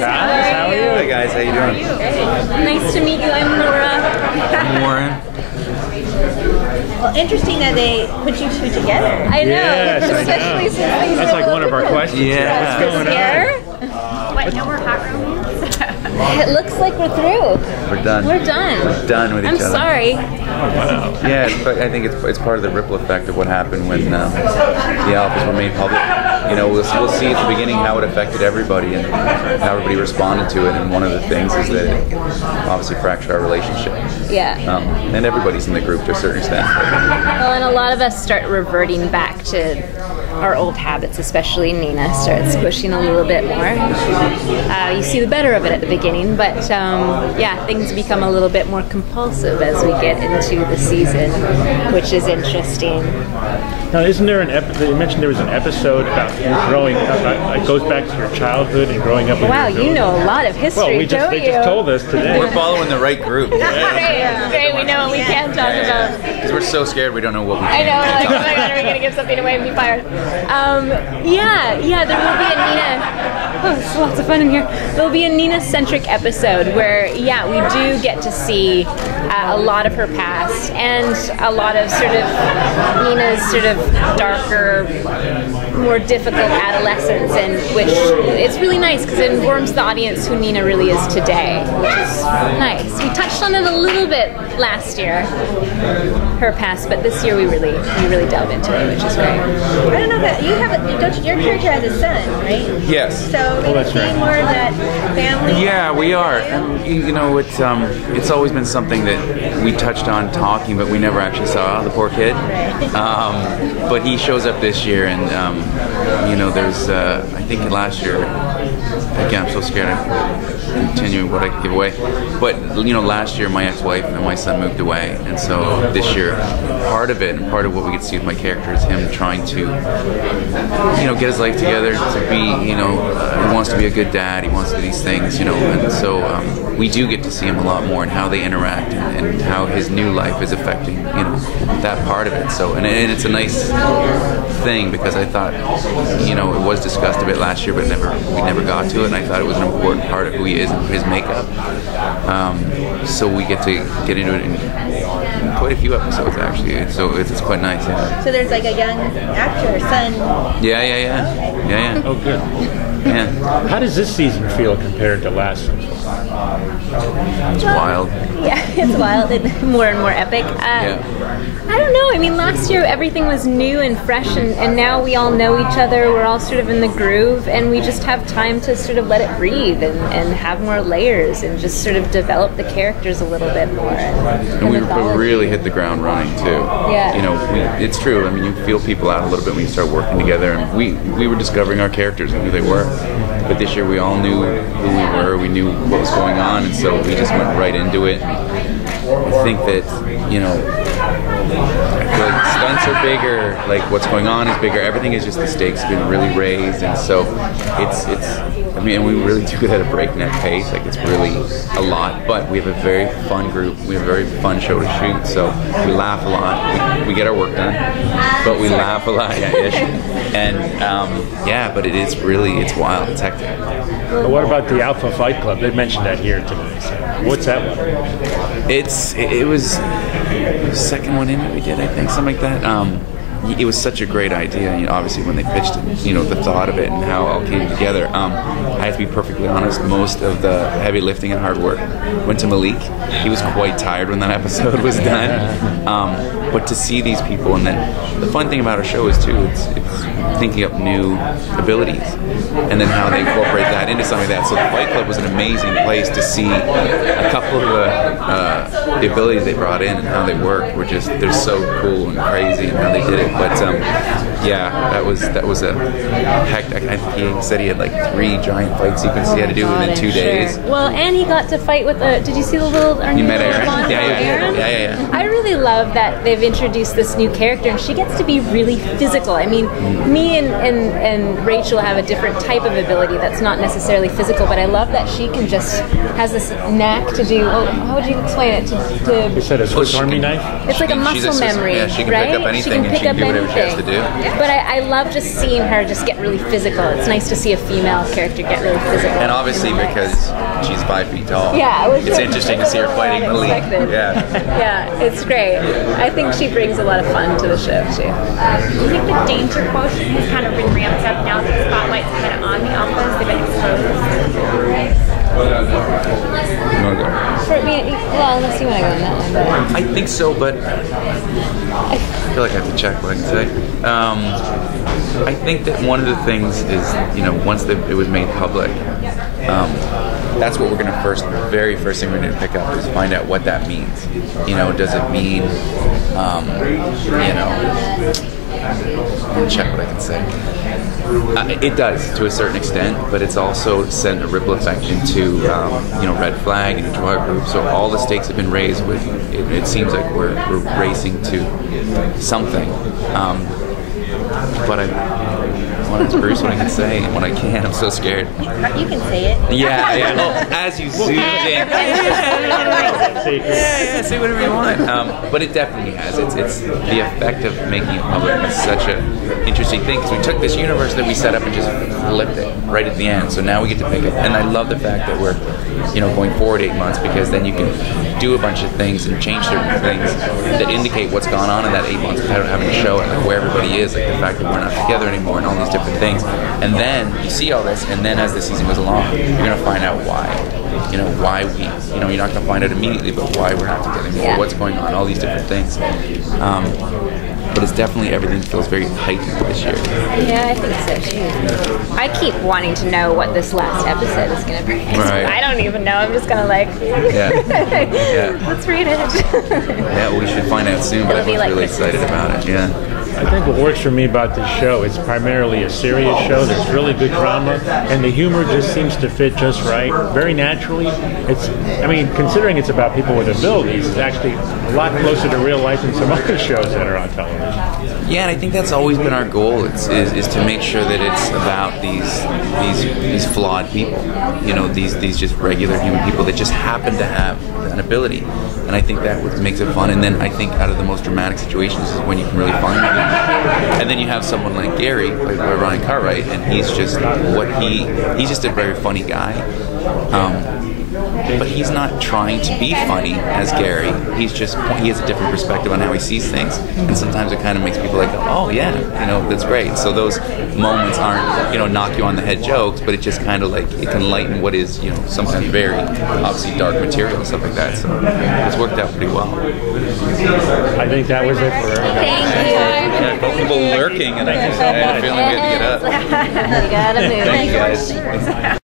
guys. How are you? Hi guys, how you doing? Nice to meet you. I'm Laura. I'm Warren. Well, interesting that they put you two together. I know. Yes, I know. Especially since things That's are like a one of our little questions. Yeah. What's going on? here. What, no more hot romance? It looks like we're through. We're done. We're done. We're done with each I'm other. sorry. Yeah, but I think it's part of the ripple effect of what happened when the albums were made public. You know, we'll see at the beginning how it affected everybody and how everybody responded to it. And one of the things is that it obviously fractured our relationship. Yeah. And everybody's in the group to a certain extent. Well, and a lot of us start reverting back to our old habits, especially Nina starts pushing a little bit more. You see the better of it at the beginning, but yeah, things become a little bit more compulsive as we get into the season, which is interesting. Now, isn't there you mentioned there was an episode about you growing up, it goes back to your childhood and growing up with Wow, your you know a lot of history, Well, don't they you? just told us today. We're following the right group. Great, we know what we can talk about. Because we're so scared we don't know what we I can. know, we're like, oh my god, are we going to give something away and be fired? Yeah, there will be a Nina. Oh, it's lots of fun in here. There'll be a Nina-centric episode where, yeah, we do get to see a lot of her past and a lot of sort of Nina's sort of darker, more difficult adolescence, and which it's really nice because it informs the audience who Nina really is today, which is nice. We touched on it a little bit last year, her past, but this year we really delve into it, which is great. I don't know that you have your character has a son, right? Yes. So we're that's seeing right. more of that family. Yeah, we are. And, you know, it's always been something that we touched on talking, but we never actually saw the poor kid. But he shows up this year, and you know, there's I think last year. Again, I'm so scared to continue what I could give away. But you know, last year my ex-wife and my son moved away, and so this year, part of it and part of what we get to see with my character is him trying to, you know, get his life together to be, you know, he wants to be a good dad. He wants to do these things, you know, and so we do get to see him a lot more and how they interact and how his new life is affecting, you know, that part of it. So and it's a nice thing because I thought, you know, it was discussed a bit last year, but we never got to it, and I thought it was an important part of who he is and his makeup. So we get to get into it in quite a few episodes actually. So it's quite nice. Yeah. So there's like a young actor, son. Yeah. Oh, good. Yeah. How does this season feel compared to last season? It's wild. Yeah, it's wild and more epic. I don't know. I mean, last year everything was new and fresh, and now we all know each other. We're all sort of in the groove, and we just have time to sort of let it breathe and have more layers and just sort of develop the characters a little bit more. And we really hit the ground running too. Yeah. You know, it's true. I mean, you feel people out a little bit when you start working together, and we were discovering our characters and who they were. But this year we all knew who we were. We knew what was going on, and so we just went right into it. I think that, you know, I feel like stunts are bigger, like what's going on is bigger, everything is just, the stakes have been really raised, and so it's I mean, and we really do it at a breakneck pace, like it's really a lot, but we have a very fun group, we have a very fun show to shoot, so we laugh a lot, we get our work done, but we laugh a lot, and but it's wild, it's hectic. But what about the Alpha Fight Club? They mentioned that here today. So what's that one? It was the second one in that we did, I think, something like that. It was such a great idea, you know, obviously when they pitched it, you know, the thought of it and how it all came together. I have to be perfectly honest, most of the heavy lifting and hard work went to Malik. He was quite tired when that episode was done. But to see these people, and then the fun thing about our show is too, it's thinking up new abilities and then how they incorporate that into something like that. So the Fight Club was an amazing place to see a couple of the abilities they brought in and how they worked were just, they're so cool and crazy and how they did it. But that was a hectic. I think he said he had like 3 giant fight sequences he had to do within 2 days. Well, and he got to fight with did you see the little You met Aaron? blonde Aaron? Yeah. I really love that they've introduced this new character, and she gets to be really physical. I mean, me and Rachel have a different type of ability that's not necessarily physical, but I love that she can just has this knack to do. Well, how would you explain it? You said a Swiss Army knife? It's like a She's muscle Swiss, memory, yeah, she can right? pick up anything, She can pick up do whatever she has to do. But I love just seeing her just get really physical. It's nice to see a female character get really physical. And obviously because she's 5 feet tall. Yeah, it's interesting to see her fighting the lead. Yeah. Yeah, it's great. I think she brings a lot of fun to the show too. Do you think the danger quotient has kind of been ramped up now that the spotlight's kind of on the alphas? They've been exposed. You want to go? Well, unless you want to go on that one. But I think so, but I feel like I have to check what I can say. I think that one of the things is, once it was made public, that's what we're going to very first thing we're going to pick up is find out what that means. Does it mean, check what I can say. It does to a certain extent, but it's also sent a ripple effect into, Red Flag and into our group. So all the stakes have been raised. It seems like we're racing to something. But I want to Bruce what I can say and what I can't. I'm so scared. You can say it. Yeah. Well, as you zoom in. Yeah, say whatever you want. But it definitely has. It's the effect of making it public is such an interesting thing because we took this universe that we set up and just flipped it right at the end. So now we get to pick it. And I love the fact that we're, going forward 8 months because then you can do a bunch of things and change certain things that indicate what's gone on in that 8 months without having to show it, like where everybody is, like the fact that we're not together anymore and all these different things. And then you see all this, and then as the season goes along, you're going to find out why. Why we, you're not going to find out immediately, but why we're not together anymore, what's going on, all these different things. But it's definitely, everything feels very heightened this year. Yeah, I think so too. I keep wanting to know what this last episode is going to bring. Right. I don't even know. I'm just going to let's read it. Yeah, we should find out soon, but everyone's really excited about it. Yeah. I think what works for me about this show, it's primarily a serious show. There's really good drama, and the humor just seems to fit just right, very naturally. Considering it's about people with abilities, it's actually a lot closer to real life than some other shows that are on television. Yeah, and I think that's always been our goal. Is to make sure that it's about these flawed people. These just regular human people that just happen to have an ability. And I think that what makes it fun. And then I think out of the most dramatic situations is when you can really find them. And then you have someone like Gary, played by Ryan Cartwright, and he's just a very funny guy. But he's not trying to be funny as Gary. He has a different perspective on how he sees things, and sometimes it kind of makes people like, oh yeah, that's great. So those moments aren't, knock you on the head jokes, but it just kind of like it can lighten what is, sometimes very obviously dark material and stuff like that. So it's worked out pretty well. I think that was it for everybody. Thank you. Yeah, people lurking, and I have a feeling we had to get up. We gotta move. Thank you guys.